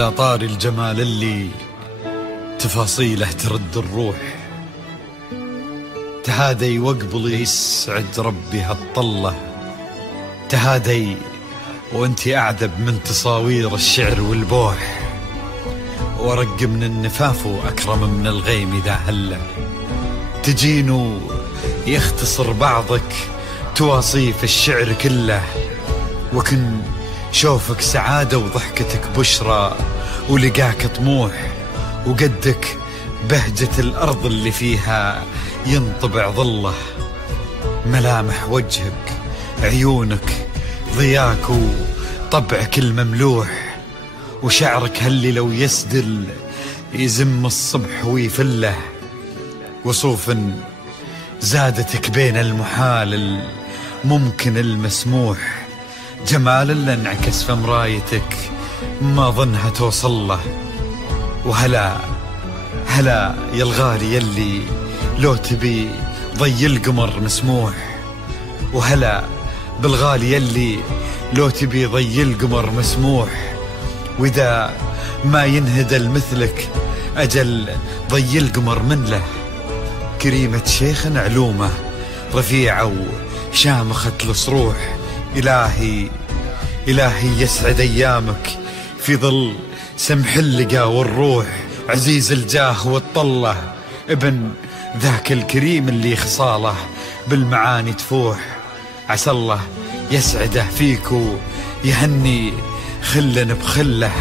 على طار الجمال اللي تفاصيله ترد الروح، تهادي واقبل يسعد ربي هالطلة، تهادي وانتي أعذب من تصاوير الشعر والبوح، ورق من النفاف وأكرم من الغيم إذا هله، تجين يختصر بعضك تواصيف الشعر كله، وكن شوفك سعادة وضحكتك بشرى ولقاك طموح، وقدك بهجة الأرض اللي فيها ينطبع ظله، ملامح وجهك عيونك ضياك وطبعك المملوح، وشعرك هاللي لو يسدل يزم الصبح ويفله، وصوف زادتك بين المحال الممكن المسموح، جمال اللي انعكس في مرايتك ما ظنها توصل له، وهلا هلا يا الغالي يلي لو تبي ضي القمر مسموح، وهلا بالغالي يلي لو تبي ضي القمر مسموح، واذا ما ينهدل مثلك اجل ضي القمر من له، كريمة شيخ علومه رفيعة وشامخة الصروح، إلهي يسعد أيامك في ظل سمح اللقى والروح، عزيز الجاه والطلة ابن ذاك الكريم اللي خصاله بالمعاني تفوح، عسى الله يسعده فيك ويهني خلا بخله،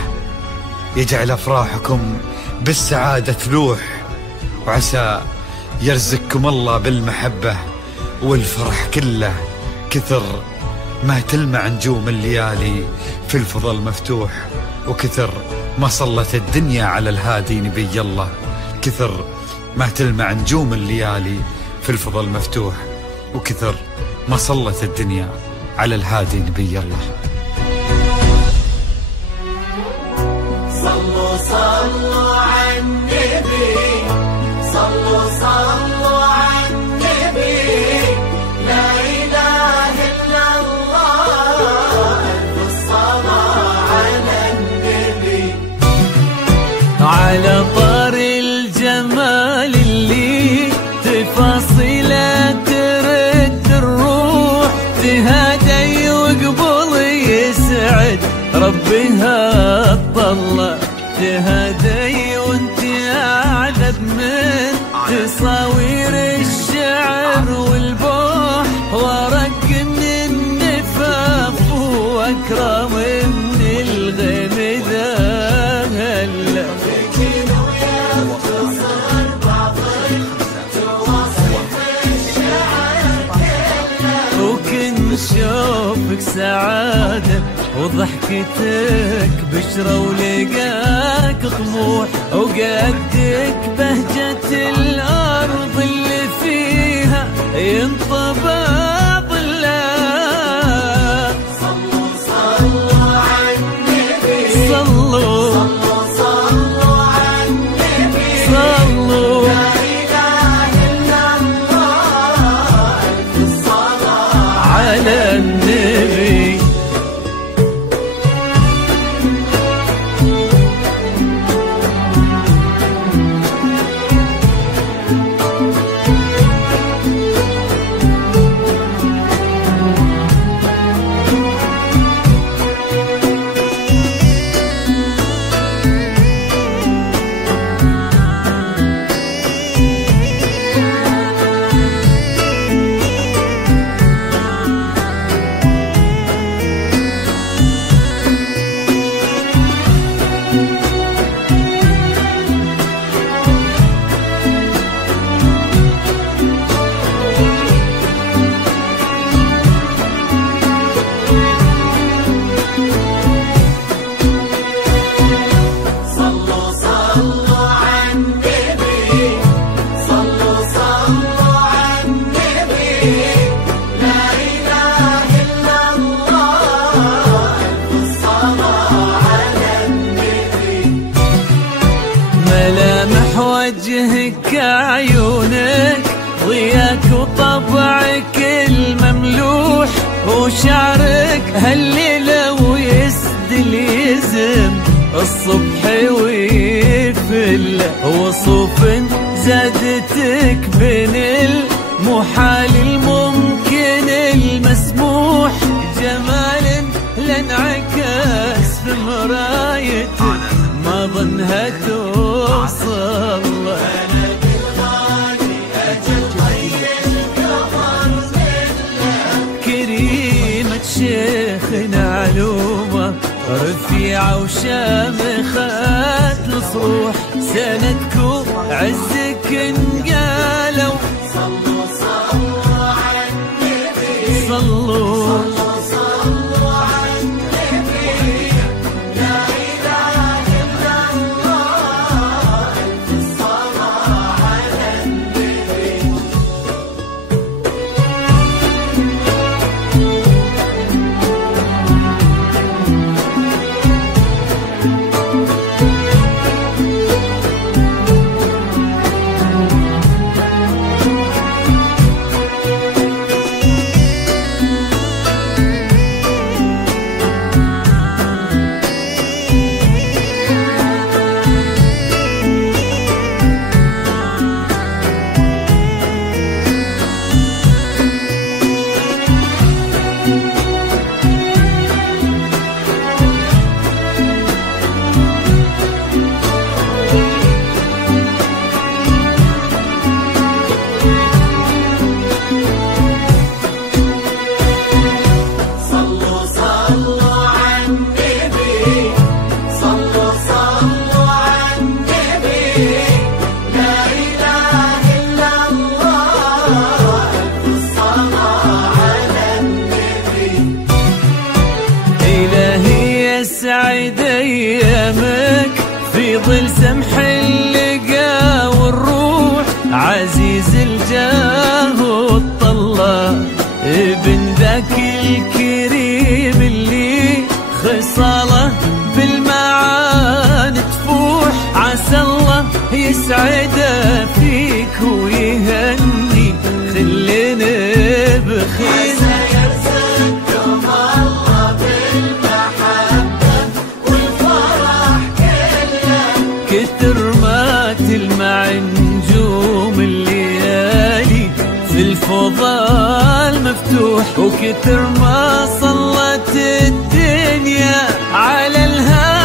يجعل أفراحكم بالسعادة تلوح، وعسى يرزقكم الله بالمحبة والفرح كله، كثر ما تلمع نجوم الليالي في الفضل مفتوح، وكثر ما صلت الدنيا على الهادي نبي الله، كثر ما تلمع نجوم الليالي في الفضل مفتوح، وكثر ما صلت الدنيا على الهادي نبي الله. صلوا صلوا على النبي، صلوا صلوا على النبي، لا إله إلا الله، ألف الصلاة على النبي. على طار الجمال اللي تفاصيله ترد الروح، تهادي وقبل يسعد ربها الطلة، تهادي وانت أعذب من تصاوير الشعر والبوح، ورق من النفاف واكرم من الغيم ذا هلا، وكن شوفك سعادة وضحكتك بشرى ولقاك طموح، وقدك بهجة الأرض اللي فيها ينطبع ظله. صلوا صلوا على النبي، صلوا صلوا صلوا على النبي، صلوا لا إله إلا الله، ألف الصلاة على النبي. وجهك عيونك ضياك وطبعك المملوح، وشعرك هالليلة ويسدل يزم الصبح ويفل وصوف زادتك بين المحال الممكن المسموح جمال لانعكس في مرايتك ما ظنها توصل كريمة شيخنا علومة رفيعة وشامخة الصروح سندكو عزك انقالوا صلوا صلوا على النبي صلوا صلوا على النبي لا إله إلا الله الصلاة على النبي صلوا صلوا على النبي صلوا صلوا على النبي لا إله إلا الله الصلاة على النبي إلهي يسعد أيامك في ظل سمح اللقا والروح عزيز الجاه والطلة ابن ذاك الكريم اللي خصاله بالمعاني تفوح عسى الله يسعده فيك ويهني خلينا بخير يرزقكم الله بالمحبة والفرح كله كتر ما تلمع نجوم الليالي في الفضاء مفتوح وكتر ما صلت الدنيا على الهادي